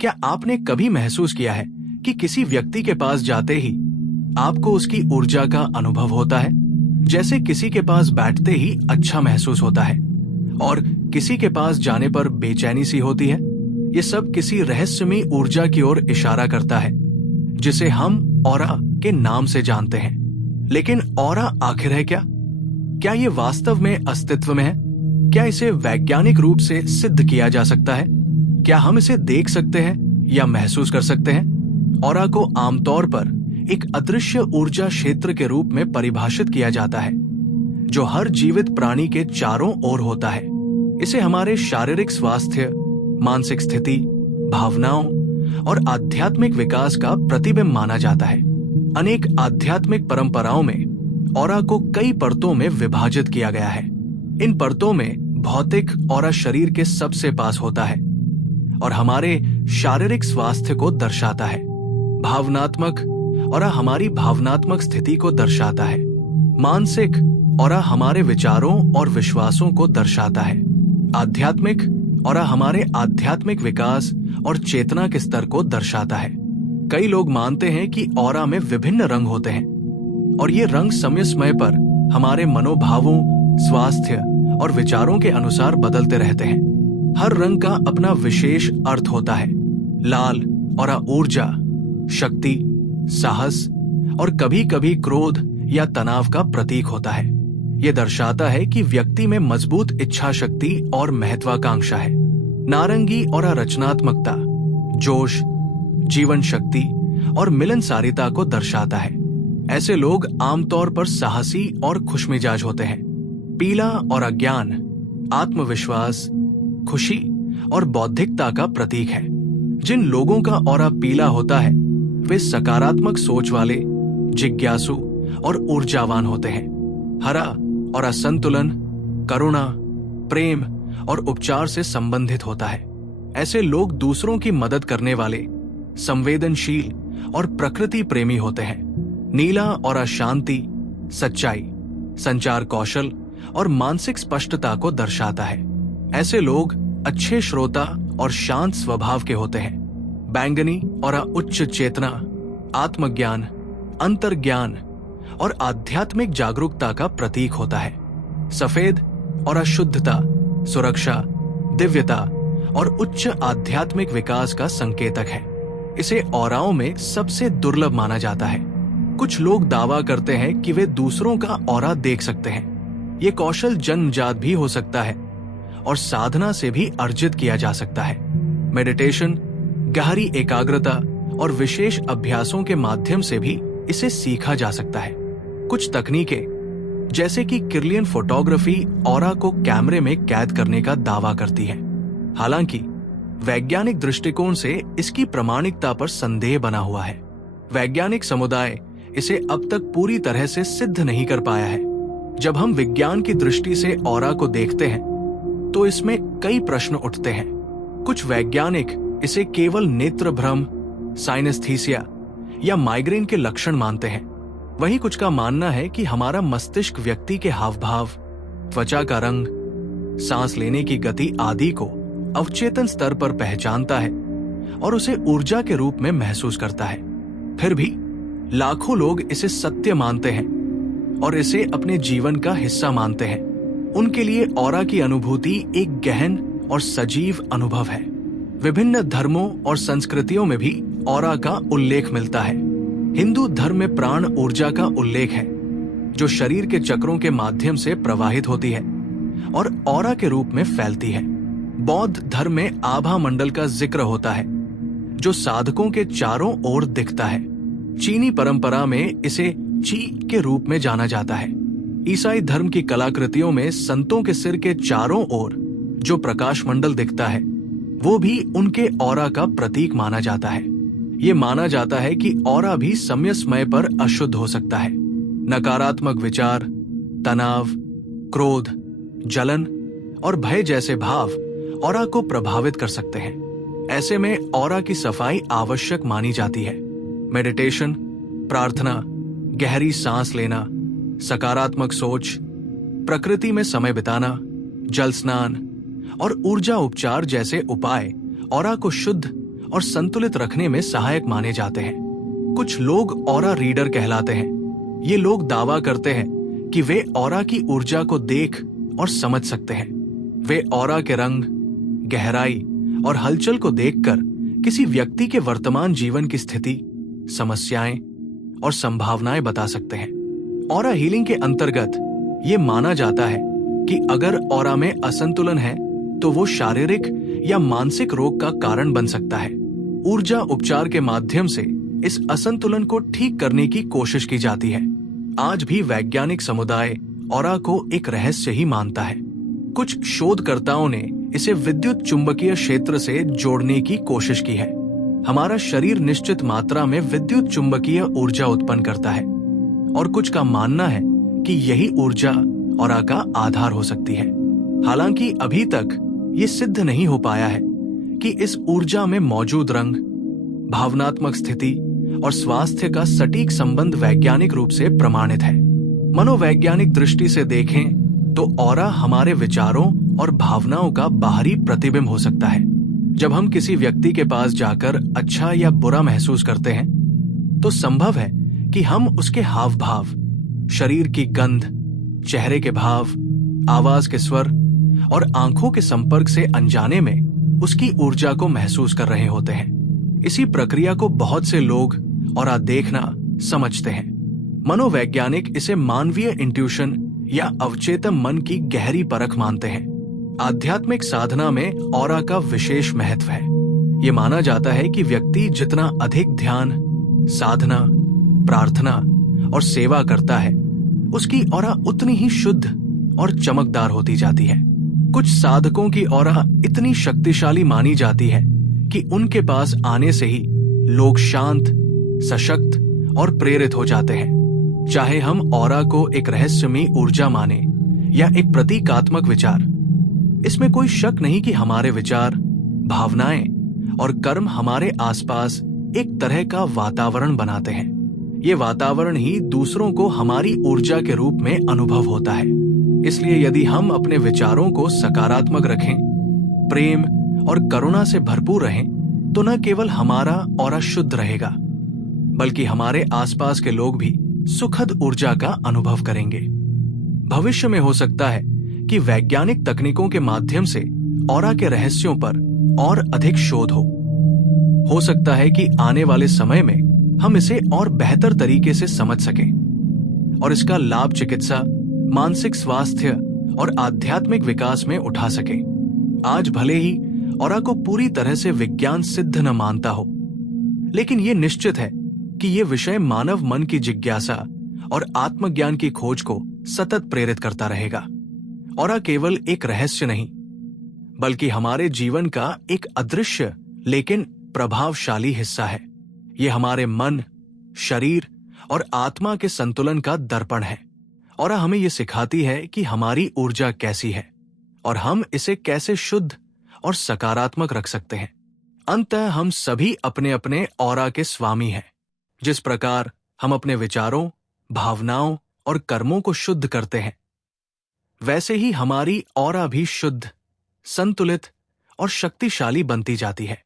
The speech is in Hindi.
क्या आपने कभी महसूस किया है कि किसी व्यक्ति के पास जाते ही आपको उसकी ऊर्जा का अनुभव होता है? जैसे किसी के पास बैठते ही अच्छा महसूस होता है और किसी के पास जाने पर बेचैनी सी होती है। ये सब किसी रहस्यमयी ऊर्जा की ओर इशारा करता है, जिसे हम ऑरा के नाम से जानते हैं। लेकिन ऑरा आखिर है क्या? क्या ये वास्तव में अस्तित्व में है? क्या इसे वैज्ञानिक रूप से सिद्ध किया जा सकता है? क्या हम इसे देख सकते हैं या महसूस कर सकते हैं? ऑरा को आमतौर पर एक अदृश्य ऊर्जा क्षेत्र के रूप में परिभाषित किया जाता है, जो हर जीवित प्राणी के चारों ओर होता है। इसे हमारे शारीरिक स्वास्थ्य, मानसिक स्थिति, भावनाओं और आध्यात्मिक विकास का प्रतिबिंब माना जाता है। अनेक आध्यात्मिक परंपराओं में ऑरा को कई परतों में विभाजित किया गया है। इन परतों में भौतिक ऑरा शरीर के सबसे पास होता है और हमारे शारीरिक स्वास्थ्य को दर्शाता है। भावनात्मक ऑरा हमारी भावनात्मक स्थिति को दर्शाता है। मानसिक ऑरा हमारे विचारों और विश्वासों को दर्शाता है। आध्यात्मिक ऑरा हमारे आध्यात्मिक विकास और चेतना के स्तर को दर्शाता है। कई लोग मानते हैं कि ऑरा में विभिन्न रंग होते हैं और ये रंग समय समय पर हमारे मनोभावों, स्वास्थ्य और विचारों के अनुसार बदलते रहते हैं। हर रंग का अपना विशेष अर्थ होता है। लाल ऑरा ऊर्जा, शक्ति, साहस और कभी कभी क्रोध या तनाव का प्रतीक होता है। यह दर्शाता है कि व्यक्ति में मजबूत इच्छा शक्ति और महत्वाकांक्षा है। नारंगी ऑरा रचनात्मकता, जोश, जीवन शक्ति और मिलनसारिता को दर्शाता है। ऐसे लोग आमतौर पर साहसी और खुशमिजाज होते हैं। पीला ऑरा ज्ञान, आत्मविश्वास, खुशी और बौद्धिकता का प्रतीक है। जिन लोगों का ऑरा पीला होता है वे सकारात्मक सोच वाले, जिज्ञासु और ऊर्जावान होते हैं। हरा ऑरा संतुलन, करुणा, प्रेम और उपचार से संबंधित होता है। ऐसे लोग दूसरों की मदद करने वाले, संवेदनशील और प्रकृति प्रेमी होते हैं। नीला ऑरा शांति, सच्चाई, संचार कौशल और मानसिक स्पष्टता को दर्शाता है। ऐसे लोग अच्छे श्रोता और शांत स्वभाव के होते हैं। बैंगनी ऑरा उच्च चेतना, आत्मज्ञान, अंतर्ज्ञान और आध्यात्मिक जागरूकता का प्रतीक होता है। सफेद ऑरा शुद्धता, सुरक्षा, दिव्यता और उच्च आध्यात्मिक विकास का संकेतक है। इसे ऑराओं में सबसे दुर्लभ माना जाता है। कुछ लोग दावा करते हैं कि वे दूसरों का ऑरा देख सकते हैं। ये कौशल जन्मजात भी हो सकता है और साधना से भी अर्जित किया जा सकता है। मेडिटेशन, गहरी एकाग्रता और विशेष अभ्यासों के माध्यम से भी इसे सीखा जा सकता है। कुछ तकनीकें जैसे कि किर्लियन फोटोग्राफी ऑरा को कैमरे में कैद करने का दावा करती है। हालांकि वैज्ञानिक दृष्टिकोण से इसकी प्रामाणिकता पर संदेह बना हुआ है। वैज्ञानिक समुदाय इसे अब तक पूरी तरह से सिद्ध नहीं कर पाया है। जब हम विज्ञान की दृष्टि से ऑरा को देखते हैं तो इसमें कई प्रश्न उठते हैं। कुछ वैज्ञानिक इसे केवल नेत्र भ्रम, साइनेस्थीसिया या माइग्रेन के लक्षण मानते हैं। वहीं कुछ का मानना है कि हमारा मस्तिष्क व्यक्ति के हावभाव, त्वचा का रंग, सांस लेने की गति आदि को अवचेतन स्तर पर पहचानता है और उसे ऊर्जा के रूप में महसूस करता है। फिर भी लाखों लोग इसे सत्य मानते हैं और इसे अपने जीवन का हिस्सा मानते हैं। उनके लिए ऑरा की अनुभूति एक गहन और सजीव अनुभव है। विभिन्न धर्मों और संस्कृतियों में भी ऑरा का उल्लेख मिलता है। हिंदू धर्म में प्राण ऊर्जा का उल्लेख है, जो शरीर के चक्रों के माध्यम से प्रवाहित होती है और ऑरा के रूप में फैलती है। बौद्ध धर्म में आभा मंडल का जिक्र होता है, जो साधकों के चारों ओर दिखता है। चीनी परंपरा में इसे ची के रूप में जाना जाता है। ईसाई धर्म की कलाकृतियों में संतों के सिर के चारों ओर जो प्रकाश मंडल दिखता है वो भी उनके ऑरा का प्रतीक माना जाता है। ये माना जाता है कि ऑरा भी समय समय पर अशुद्ध हो सकता है। नकारात्मक विचार, तनाव, क्रोध, जलन और भय जैसे भाव ऑरा को प्रभावित कर सकते हैं। ऐसे में ऑरा की सफाई आवश्यक मानी जाती है। मेडिटेशन, प्रार्थना, गहरी सांस लेना, सकारात्मक सोच, प्रकृति में समय बिताना, जल स्नान और ऊर्जा उपचार जैसे उपाय ऑरा को शुद्ध और संतुलित रखने में सहायक माने जाते हैं। कुछ लोग ऑरा रीडर कहलाते हैं। ये लोग दावा करते हैं कि वे ऑरा की ऊर्जा को देख और समझ सकते हैं। वे ऑरा के रंग, गहराई और हलचल को देखकर किसी व्यक्ति के वर्तमान जीवन की स्थिति, समस्याएं और संभावनाएं बता सकते हैं। ऑरा हीलिंग के अंतर्गत ये माना जाता है कि अगर ऑरा में असंतुलन है तो वो शारीरिक या मानसिक रोग का कारण बन सकता है। ऊर्जा उपचार के माध्यम से इस असंतुलन को ठीक करने की कोशिश की जाती है। आज भी वैज्ञानिक समुदाय ऑरा को एक रहस्य ही मानता है। कुछ शोधकर्ताओं ने इसे विद्युत चुंबकीय क्षेत्र से जोड़ने की कोशिश की है। हमारा शरीर निश्चित मात्रा में विद्युत चुंबकीय ऊर्जा उत्पन्न करता है और कुछ का मानना है कि यही ऊर्जा ऑरा का आधार हो सकती है। हालांकि अभी तक ये सिद्ध नहीं हो पाया है कि इस ऊर्जा में मौजूद रंग, भावनात्मक स्थिति और स्वास्थ्य का सटीक संबंध वैज्ञानिक रूप से प्रमाणित है। मनोवैज्ञानिक दृष्टि से देखें तो ऑरा हमारे विचारों और भावनाओं का बाहरी प्रतिबिंब हो सकता है। जब हम किसी व्यक्ति के पास जाकर अच्छा या बुरा महसूस करते हैं तो संभव है कि हम उसके हाव भाव, शरीर की गंध, चेहरे के भाव, आवाज के स्वर और आंखों के संपर्क से अनजाने में उसकी ऊर्जा को महसूस कर रहे होते हैं। इसी प्रक्रिया को बहुत से लोग ऑरा देखना समझते हैं। मनोवैज्ञानिक इसे मानवीय इंट्यूशन या अवचेतन मन की गहरी परख मानते हैं। आध्यात्मिक साधना में ऑरा का विशेष महत्व है। ये माना जाता है कि व्यक्ति जितना अधिक ध्यान, साधना, प्रार्थना और सेवा करता है, उसकी ऑरा उतनी ही शुद्ध और चमकदार होती जाती है। कुछ साधकों की ऑरा इतनी शक्तिशाली मानी जाती है कि उनके पास आने से ही लोग शांत, सशक्त और प्रेरित हो जाते हैं। चाहे हम ऑरा को एक रहस्यमयी ऊर्जा माने या एक प्रतीकात्मक विचार, इसमें कोई शक नहीं कि हमारे विचार, भावनाएं और कर्म हमारे आसपास एक तरह का वातावरण बनाते हैं। ये वातावरण ही दूसरों को हमारी ऊर्जा के रूप में अनुभव होता है। इसलिए यदि हम अपने विचारों को सकारात्मक रखें, प्रेम और करुणा से भरपूर रहें, तो न केवल हमारा ऑरा शुद्ध रहेगा, बल्कि हमारे आसपास के लोग भी सुखद ऊर्जा का अनुभव करेंगे। भविष्य में हो सकता है कि वैज्ञानिक तकनीकों के माध्यम से ऑरा के रहस्यों पर और अधिक शोध हो सकता है कि आने वाले समय में हम इसे और बेहतर तरीके से समझ सकें और इसका लाभ चिकित्सा, मानसिक स्वास्थ्य और आध्यात्मिक विकास में उठा सकें। आज भले ही ऑरा को पूरी तरह से विज्ञान सिद्ध न मानता हो, लेकिन ये निश्चित है कि ये विषय मानव मन की जिज्ञासा और आत्मज्ञान की खोज को सतत प्रेरित करता रहेगा। ऑरा केवल एक रहस्य नहीं, बल्कि हमारे जीवन का एक अदृश्य लेकिन प्रभावशाली हिस्सा है। ये हमारे मन, शरीर और आत्मा के संतुलन का दर्पण है। ऑरा हमें ये सिखाती है कि हमारी ऊर्जा कैसी है और हम इसे कैसे शुद्ध और सकारात्मक रख सकते हैं। अंततः हम सभी अपने अपने ऑरा के स्वामी हैं। जिस प्रकार हम अपने विचारों, भावनाओं और कर्मों को शुद्ध करते हैं, वैसे ही हमारी ऑरा भी शुद्ध, संतुलित और शक्तिशाली बनती जाती है।